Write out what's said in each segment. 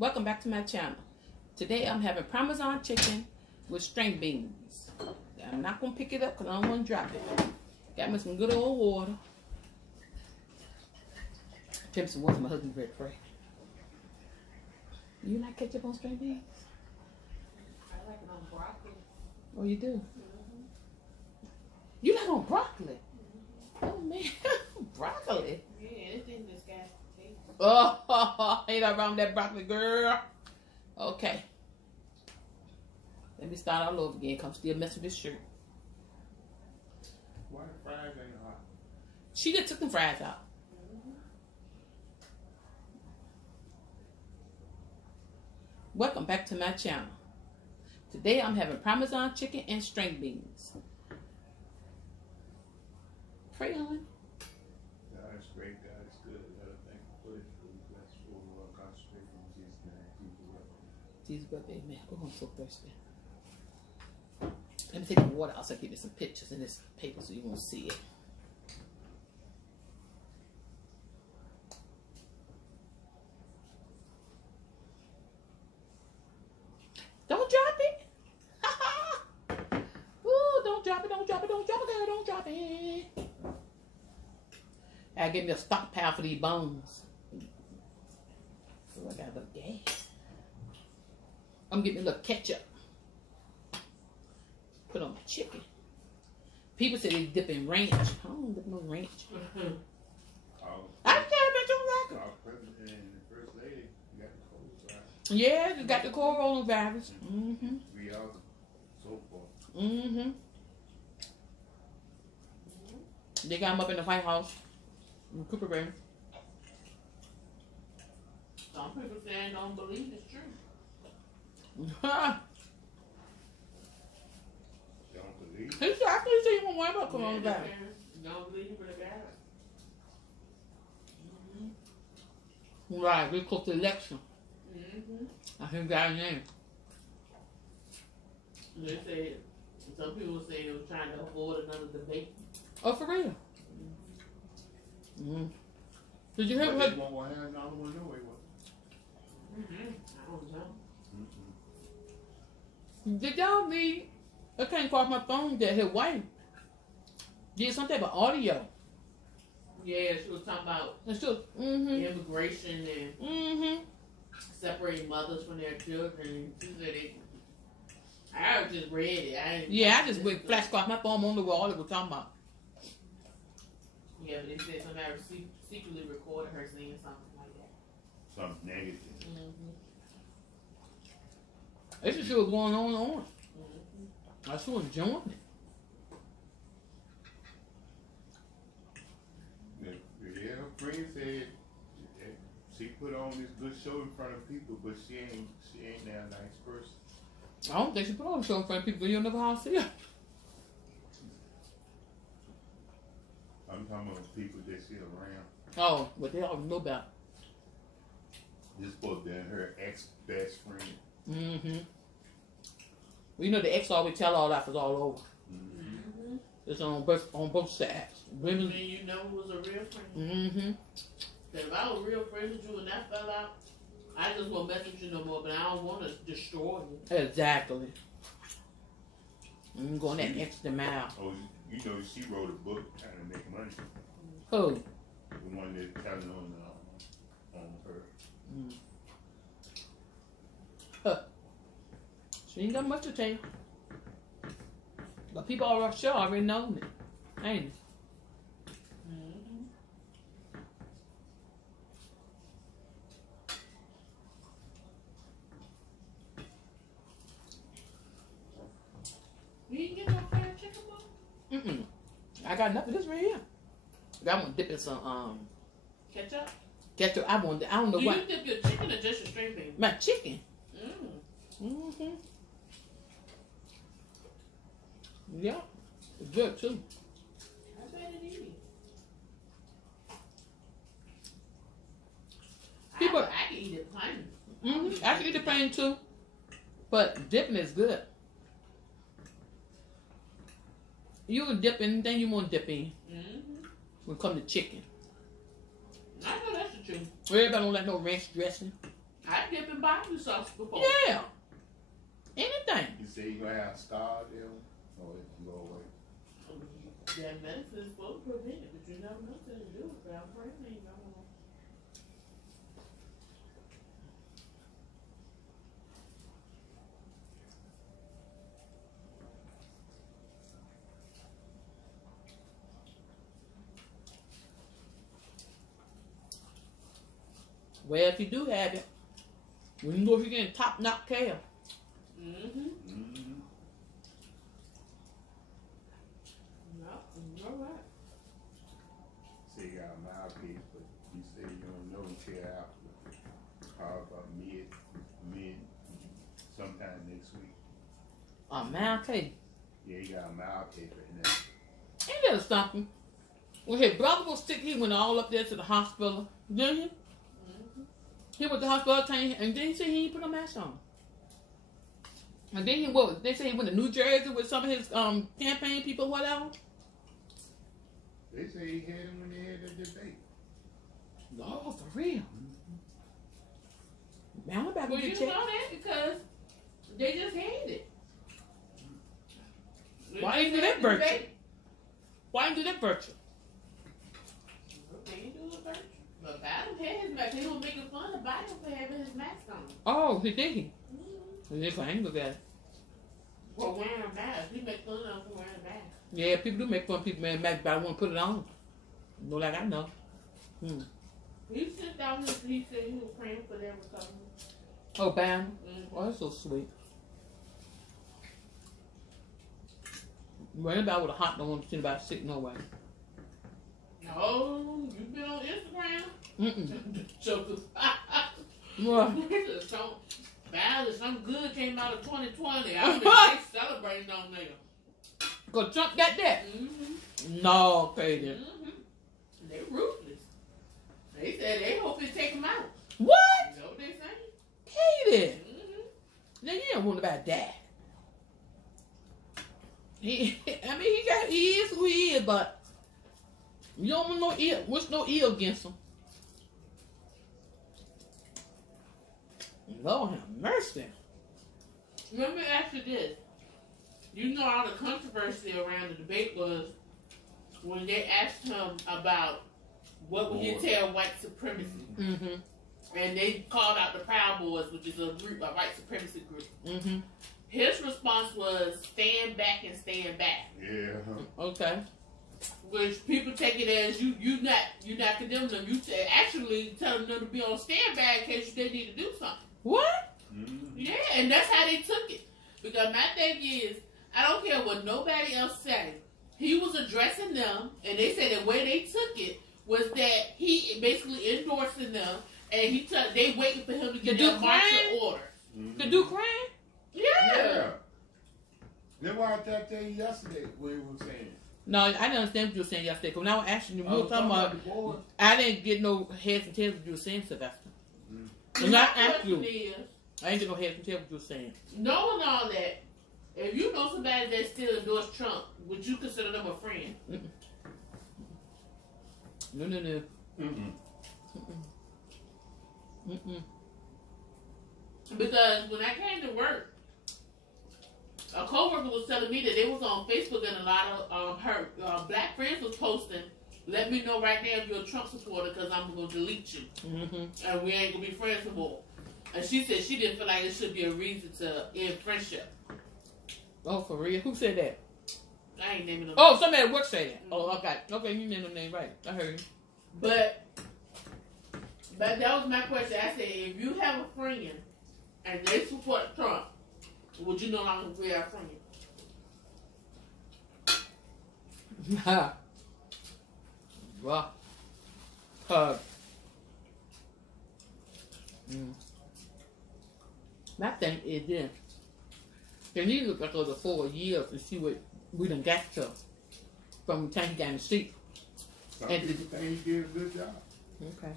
Welcome back to my channel. Today I'm having Parmesan chicken with string beans. I'm not going to pick it up because I don't want to drop it. Got me some good old water. Pimp some water, my husband's ready to pray. You like ketchup on string beans? I like it on broccoli. Oh, you do? Mm-hmm. You like on broccoli? Mm-hmm. Oh, man. Broccoli? Yeah, anything that's got taste. Oh, ain't nothing wrong with that broccoli, girl. Okay. Let me start all over again. Come still mess with this shirt. Why the fries ain't hot? She just took the fries out. Mm-hmm. Welcome back to my channel. Today I'm having Parmesan chicken and string beans. Pray on. God is great, God is good. Let us thank for His food. Bless for the concentrate from Jesus' name. Jesus' birthday, amen. Oh, I'm so thirsty. Let me take the water out so I can get some pictures in this paper so you won't see it. Don't drop it. Ooh, don't drop it, don't drop it, don't drop it, girl, don't drop it. I give me a stockpile for these bones. So I got a little gas. I'm getting a little ketchup. Put on my chicken. People say they dip in ranch. I don't dip no ranch. I can't bet you like it. And the first lady got the cold fries. Yeah, you got the coronavirus. Mm-hmm. We all so forth. Mm-hmm. They got him up in the White House. In Cooper Bay. Some people saying don't believe it's true. Don't believe. He said, I couldn't say you won't worry about coronavirus. Don't believe for the guy. Mm-hmm. Right, we close the election. Mm-hmm. I think that's name. They said, some people say they were trying to avoid another debate. Oh, for real? Mm-hmm. Did you hear But they what? won't have another one anyway. Mm-hmm. I don't know. Did y'all read? It came across my phone that his wife did something about audio. Yeah, she was talking about immigration and separating mothers from their children. She said it. I just read it. I just went flash across my phone on the wall. All it was talking about. Yeah, but they said somebody secretly recorded her saying something like that. Something negative. Mm-hmm. This is what's going on. I was enjoying it. Yeah, her friend said she put on this good show in front of people, but she ain't that nice person. I don't think she put on a show in front of people. You'll never how to see her. I'm talking about people that she around. Oh, but they already know about. This supposed to be her ex-best friend. Mm-hmm. Well, you know the ex always tell all that was all over. Mm-hmm. It's on both sides. Women. I mean, you know who was a real friend. Mm-hmm. If I was real friends with you and that fell out, I just won't mess with you no more, but I don't want to destroy you. Exactly. I'm going that extra mile. Oh, you know she wrote a book trying to make money. Who? The one that's telling on her. Mm. Huh. She ain't got much to tell. But people already know it. Ain't it? Mm-hmm. You didn't get no fried chicken bone? Mm-mm. I got enough of this right here. I want to dip in some Ketchup? ketchup. I don't know Do what. you dip your chicken or just your string beans? My chicken. Mm. Yeah. It's good too. I bet it is. People- I can eat it plain. I can eat the plain too. But dipping is good. You can dip anything you want to dip in. When it comes to chicken. I know that's the truth. Everybody don't like no ranch dressing. I dip in barbecue sauce before. Yeah. Anything. You say you gonna have scar there, or if you go away. That medicine is supposed to prevent it, but you never know till you do it. But I'm praying you don't. Well, if you do have it, when you go if you're getting top-notch care. Mm-hmm. You're right. Say you got a mild case, but you say you don't know until after. How about mid, sometime next week? A mild case. Yeah, you got a mild case right now. Ain't that something? When his brother was sick, he went all up there to the hospital. Didn't he? He went to the hospital and then he said he didn't put no mask on. And then they said he went to New Jersey with some of his campaign people, whatever. They say he had him when they had that debate. Oh, for real? Man, I'm about to Well, get you checked. know that because they just had it. Why didn't you do that virtual? Why didn't you do that virtual? They ain't do it virtual. But Biden had his mask. He was making fun of Biden for having his mask on. Oh, he did he? If I ain't look at it. For wearing a mask. He make fun of him for wearing a mask. Yeah, people do make fun of people wearing masks, but I want to put it on. No, like I know. He sent out he said he was praying for their recovery. Oh, Bam. Oh, that's so sweet. Well, anybody with a hot don't want to see anybody sick no way. No, you've been on Instagram? Jokers. What? Some good came out of 2020. I mean, they celebrating on there. Because Trump got that? No, crazy. They ruthless. They said they hope they take him out. What? You know what they saying? Katie. Then you don't want about that. He is who he is, but you don't want no ill. What's no ill against him? Lord have mercy. Let me ask you this. You know all the controversy around the debate was when they asked him about what would you tell white supremacy? And they called out the Proud Boys, which is a group, a white supremacy group. His response was stand back and stand back. Yeah. Okay. Which people take it as you not condemning them. You actually telling them to be on standby in case they need to do something. What? Yeah, and that's how they took it. Because my thing is, I don't care what nobody else say. He was addressing them, and they said the way they took it was that he basically endorsing them, and they waiting for him to get their marching orders. To do crime? Yeah. That's why I talked to you yesterday what he was saying. No, I didn't understand what you were saying yesterday. Because when I was asking you, we were talking about I didn't get no heads and tails what you were saying, Sylvester. And I asked you. I ain't get no heads and tails what you were saying. Knowing all that, if you know somebody that still endorsed Trump, would you consider them a friend? No. Because when I came to work, a coworker was telling me that they was on Facebook and a lot of her black friends was posting, let me know right now if you're a Trump supporter because I'm going to delete you. And we ain't going to be friends no more. And she said she didn't feel like it should be a reason to end friendship. Oh, for real? Who said that? I ain't naming them. Oh, somebody at work said that. Oh, okay. Okay, you named them name right. I heard you. But that was my question. I said, if you have a friend and they support Trump, would you no longer be our friend? Well, my thing is this. They need to look at the 4 years and see what we done got to from the time he got in the seat. Some people think he did a good job. Okay.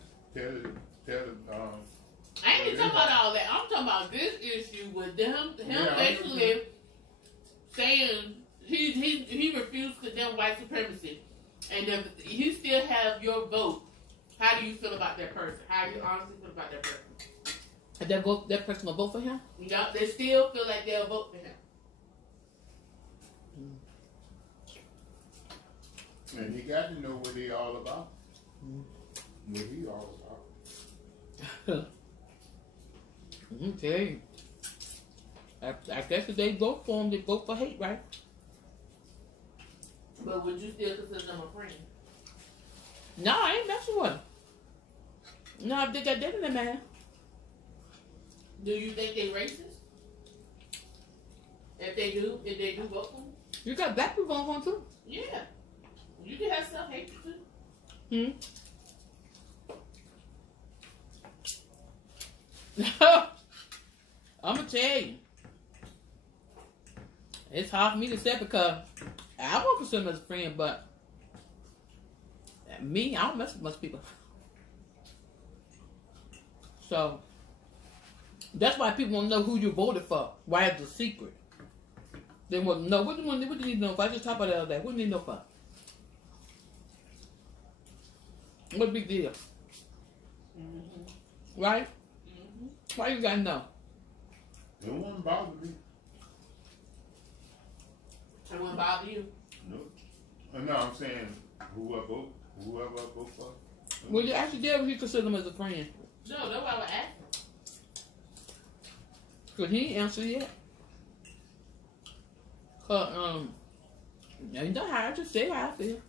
I ain't even talking about all that. I'm talking about this issue with him basically saying he refused to condemn white supremacy. And if he still have your vote, how do you feel about that person? How do you honestly feel about that person? That person will vote for him? Yeah, they still feel like they'll vote for him. And he got to know what he all about. What he all about. Okay. I guess if they vote for him, they vote for hate, right? But would you still consider them a friend? No, I ain't messing with him. No, if they got that in their man. Do you think they racist? If they do vote for him? You got black people voting for him too. Yeah. You can have self-hatred too. I'm gonna tell you, it's hard for me to say because I won't consider him as a friend, but me, I don't mess with most people. So that's why people want to know who you voted for. Why it's a secret? They want to know. What do you need to know for? I just talked about that other day. What do you need to know for? What big deal? Right? Why you gotta know? It won't bother me. It wouldn't bother you? No. No, I'm saying whoever I vote for. Well, you actually did. You consider him as a friend. No, that's why I would ask him. Cause he ain't answered yet. Cause you know how I just say how I feel.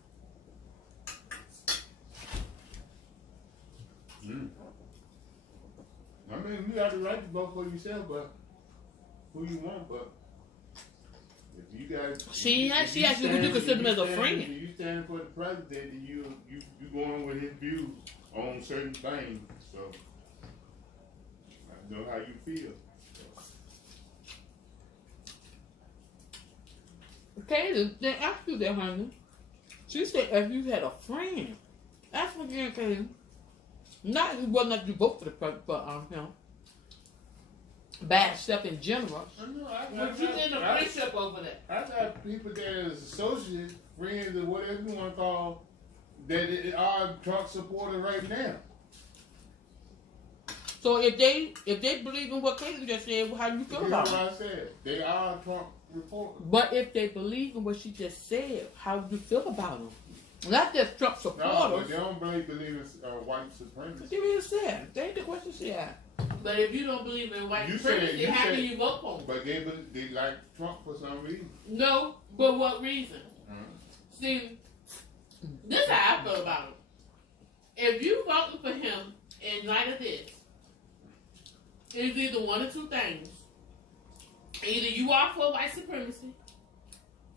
I mean, you have the right to vote for yourself, but who you want, but if you guys... She actually would you consider him as a friend. If you stand for the president, and you going with his views on certain things, so I know how you feel. Okay, then ask you that, honey. She said if you had a friend, that's what you're saying. Not whether or not you vote for the president, but him. Bad stuff in general. I know. But you in a friendship over that. I got people that is associates, friends, or whatever you want to call, that are Trump supporters right now. So if they believe in what Caitlin just said, how do you feel about it? What I said. They are Trump supporters. But if they believe in what she just said, how do you feel about them? Not just Trump supporters. No, but they don't believe in white supremacy. Give me a second. They ain't the question she asked. But if you don't believe in white supremacy, how can you vote for them? But they like Trump for some reason. No, but what reason? See, this is how I feel about him. If you voting for him in light of this, it's either one or two things. Either you are for white supremacy,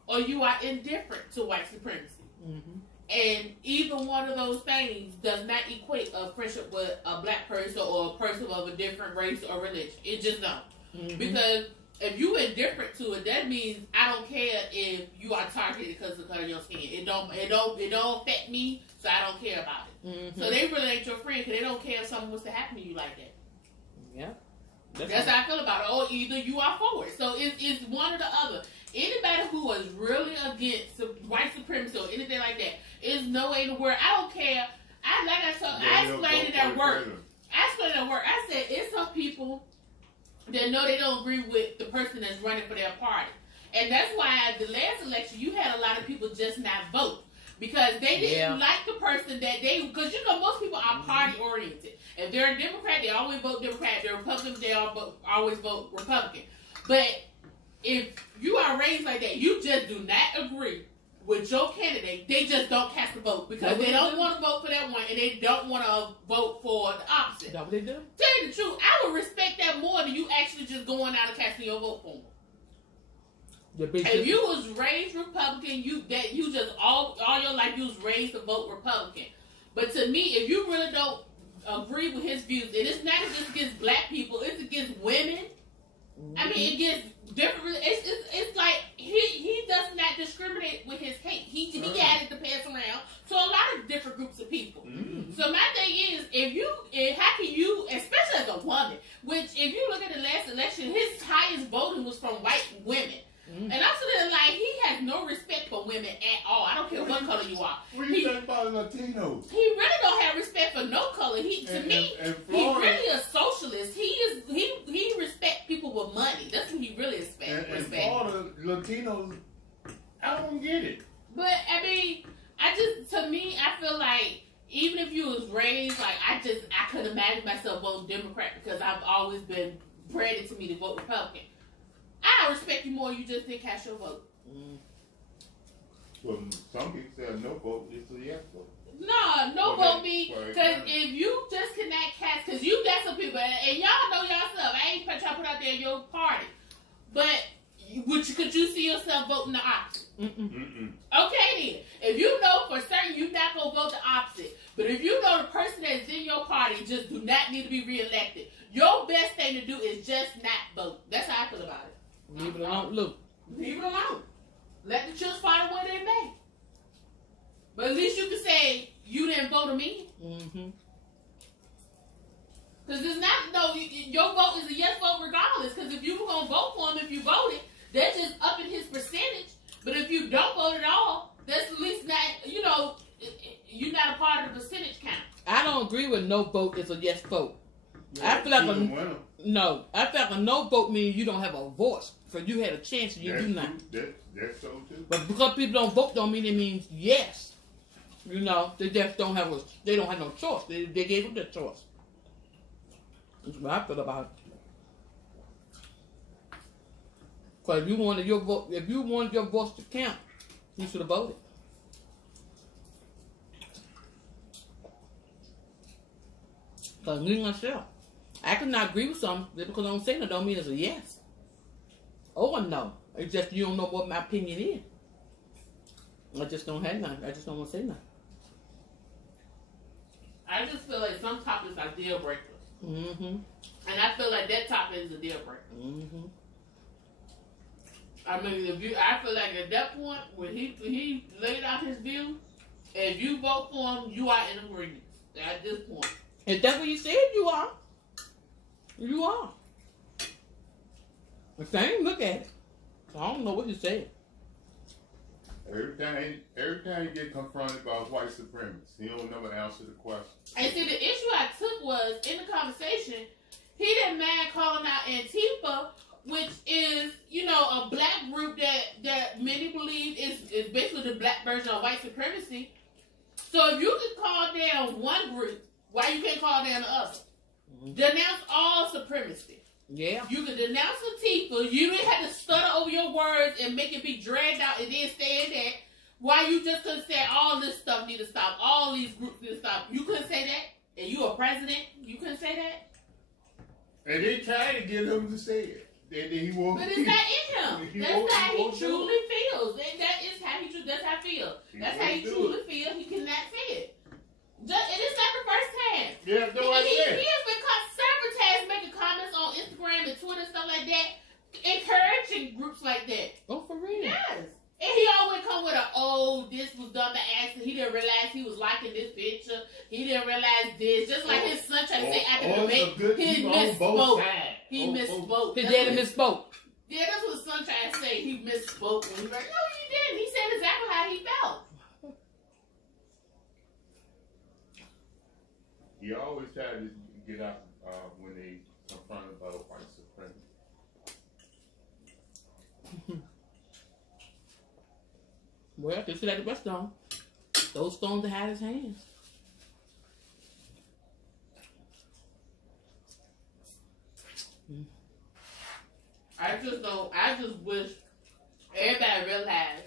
or you are indifferent to white supremacy. And either one of those things does not equate a friendship with a black person or a person of a different race or religion. It just don't. Because if you indifferent to it, that means I don't care if you are targeted because of the color of your skin. It don't affect me, so I don't care about it. So they really ain't your friend because they don't care if something was to happen to you like that. Yeah. That's how I feel about it. Or either you are for it. So it's one or the other. Anybody who is really against white supremacy or anything like that is no way in the world. I don't care. I explained it at work. I said it's some people that know they don't agree with the person that's running for their party. And that's why at the last election you had a lot of people just not vote. Because they didn't like the person that because you know most people are party oriented. If they're a Democrat, they always vote Democrat. If they're Republicans, they always vote Republican. But if you are raised like that, you just do not agree with your candidate. They just don't cast a vote because they don't want to vote for that one and they don't want to vote for the opposite. That's what they do? Tell you the truth, I would respect that more than you actually just going out and casting your vote for them. If you was raised Republican, you just all your life you was raised to vote Republican. But to me, if you really don't agree with his views, and it's not just against black people, it's against women. I mean, it gets different. It's like he does not discriminate with his hate. He added the pass around to a lot of different groups of people. So my thing is, how can you, especially as a woman, which if you look at the last election, his highest voting was from white women. And I'm sitting like, he has no respect for women at all. I don't care what color you are. What do you think about Latinos? He really don't have respect for no color. He really a socialist. He money. That's what he really expects. And all the Latinos, I don't get it. But I mean, to me, I feel like even if you was raised like I couldn't imagine myself voting Democrat because I've always been bred into me to vote Republican. I respect you more. You just didn't cast your vote. Well, some people say no vote is a yes vote. No vote me because if you just cannot cast, because you got some people and y'all know yourself. I ain't trying to put out there your party, but could you see yourself voting the opposite? Okay then. If you know for certain you're not gonna vote the opposite, but if you know the person that's in your party just do not need to be reelected, your best thing to do is just not vote. That's how I feel about it. Leave it alone. Look. Leave it alone. Let the chips fall where they may. But at least you can say you didn't vote him in. Because it's not, your vote is a yes vote regardless. Because if you were going to vote for him, if you voted, that's just upping his percentage. But if you don't vote at all, that's at least not, you're not a part of the percentage count. I don't agree with no vote is a yes vote. Yeah, I feel like I feel like a no vote means you don't have a voice. So you had a chance and you do not. That's so too. But because people don't vote don't mean it means yes. They just don't have they don't have no choice. They gave them their choice. That's what I feel about it. Because if you wanted your voice to count, you should have voted. Because me myself, I could not agree with something just because I don't say no don't mean it's a yes. Or a no. It's just you don't know what my opinion is. I just don't have none. I just don't want to say nothing. I just feel like some topics are deal breakers. And I feel like that topic is a deal breaker. I mean, I feel like at that point, when he laid out his view, if you vote for him, you are in agreement. At this point. If that's what you said, you are. You are. The same, look at it. So I don't know what you said. Every time you get confronted by white supremacists, he don't never answer the question. And see, the issue I took was, in the conversation, he didn't mind calling out Antifa, which is, a black group that many believe is basically the black version of white supremacy. So if you can call down one group, why you can't call down the other? Denounce all supremacy. Yeah. You can denounce Antifa. You didn't have to stutter over your words and make it be dragged out and then say that. Why you just couldn't say all this stuff need to stop? All these groups need to stop. You couldn't say that? And you a president? You couldn't say that? And they tried to get him to say it. And he won't. But it's not in him. That's how he truly feels. That is how he that's how he feels. That's how he truly feels. He cannot say it. And it's not the first time. Yeah, no, he has been caught several times making comments on Instagram and Twitter and stuff like that, encouraging groups like that. Oh, for real? Yes. And he always come with this was done by accident. He didn't realize he was liking this picture. He didn't realize this. Just like his son tried to say after the debate, he misspoke. He misspoke. His daddy misspoke. Yeah, that's what his son tried to say. He misspoke. And he was like, no, he didn't. He said exactly how he felt. He always tried to get out when they confronted by white supremacy. Well, just like the rest of them, those stones to hide his hands. I just wish everybody realized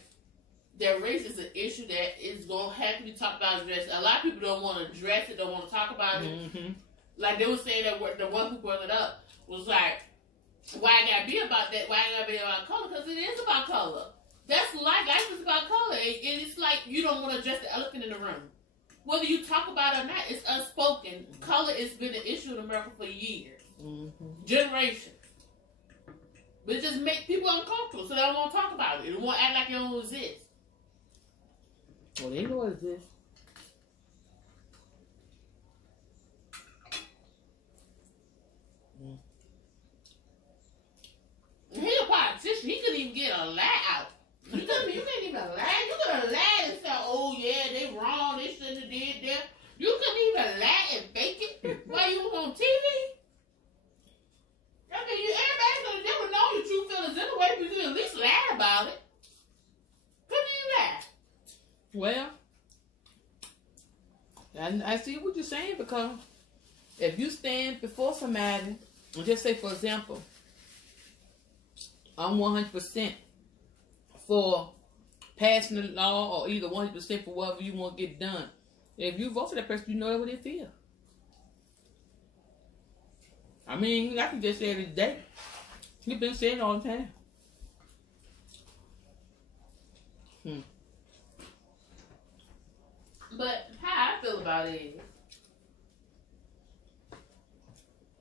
that race is an issue that is going to have to be talked about and addressed. A lot of people don't want to address it, don't want to talk about it. Like they were saying that the one who brought it up was like, why I got to be about that? Why I got to be about color? Because it is about color. That's life is about color. And it's like you don't want to address the elephant in the room. Whether you talk about it or not, it's unspoken. Color has been an issue in America for years. Generations. But it just makes people uncomfortable, so they don't want to talk about it. They want to act like it don't exist. Well, they know what it is. He's a politician. He couldn't even get a lie out. You can't even lie. You could have lied and said, oh, yeah, they wrong. They shouldn't have did that. You couldn't even lie and fake it while you was on TV. I mean, everybody's going to do it. you could at least laugh about it. Couldn't you laugh? Well, I see what you're saying, because if you stand before somebody and just say, for example, I'm 100% for passing the law, or either 100% for whatever you want to get done. If you vote for that person, you know what they feel. I mean, I can just say it today. You've been saying it all the time. But how I feel about it is,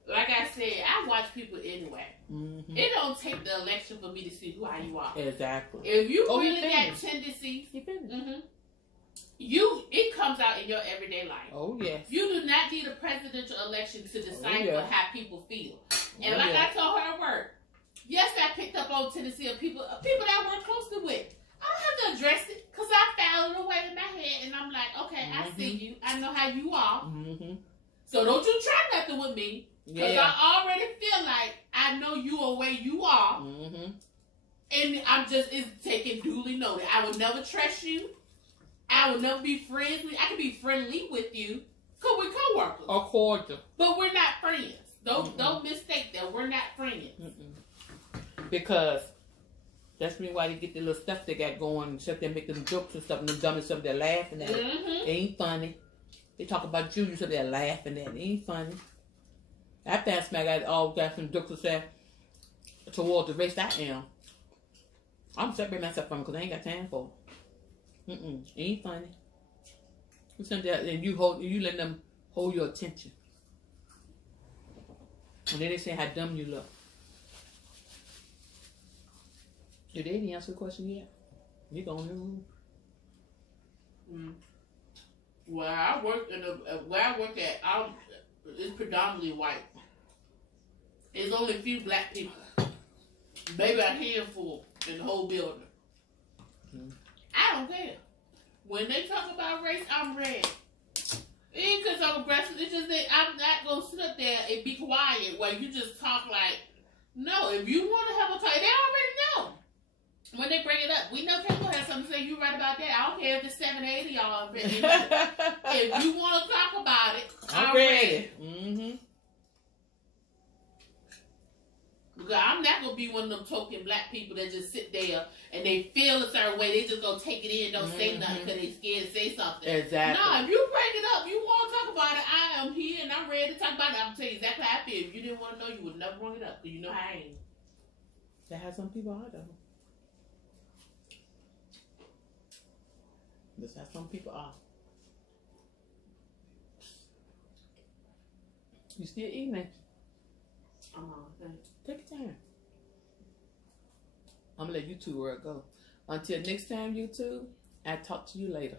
like I said, I watch people anyway. Mm-hmm. It don't take the election for me to see how you are. Exactly. If you really got tendencies, it comes out in your everyday life. Oh yes. You do not need a presidential election to decipher how people feel. And like I told her at work, yes, I picked up on tendency of people that I work closely with. I don't have to address it because I filed it away in my head, and I'm like, okay, I see you. I know how you are. So don't you try nothing with me, because I already feel like I know you are where you are, and it's taking duly noted. I will never trust you. I will never be friendly. I can be friendly with you because we're co-workers. Or cordial. But we're not friends. Don't mistake that. We're not friends. Because that's why they get the little stuff they got going, and stuff they make them jokes and stuff, and them dumb stuff they're laughing at. It ain't funny. They talk about you, so they're laughing at it. It ain't funny. After that smack, I all got some jokes to say towards the race I am. I'm separating myself from it because I ain't got time for it. It ain't funny. You sit there and you let them hold your attention. And then they say how dumb you look. Did they didn't answer the question yet? You go in the room. Where I work at, it's predominantly white. There's only a few black people. Maybe a handful in the whole building. I don't care. When they talk about race, I'm red. It ain't because I'm aggressive. It's just that I'm not going to sit up there and be quiet while you just talk like, no, if you want to have a talk, they already know. When they bring it up, we know people have something to say. You right about that. I don't care if it's 7 or 8 of y'all. If you want to talk about it, I'm ready. Because I'm not going to be one of them token black people that just sit there and they feel a certain way. They just going to take it in and don't say nothing because they scared to say something. Exactly. No, if you bring it up, you want to talk about it, I am here and I'm ready to talk about it. I'm going to tell you exactly how I feel. If you didn't want to know, you would never bring it up because you know how I am. That has some people are, though. That's how some people are. You still eating it? Take your time. I'm going to let YouTube work go. Until next time, YouTube, I'll talk to you later.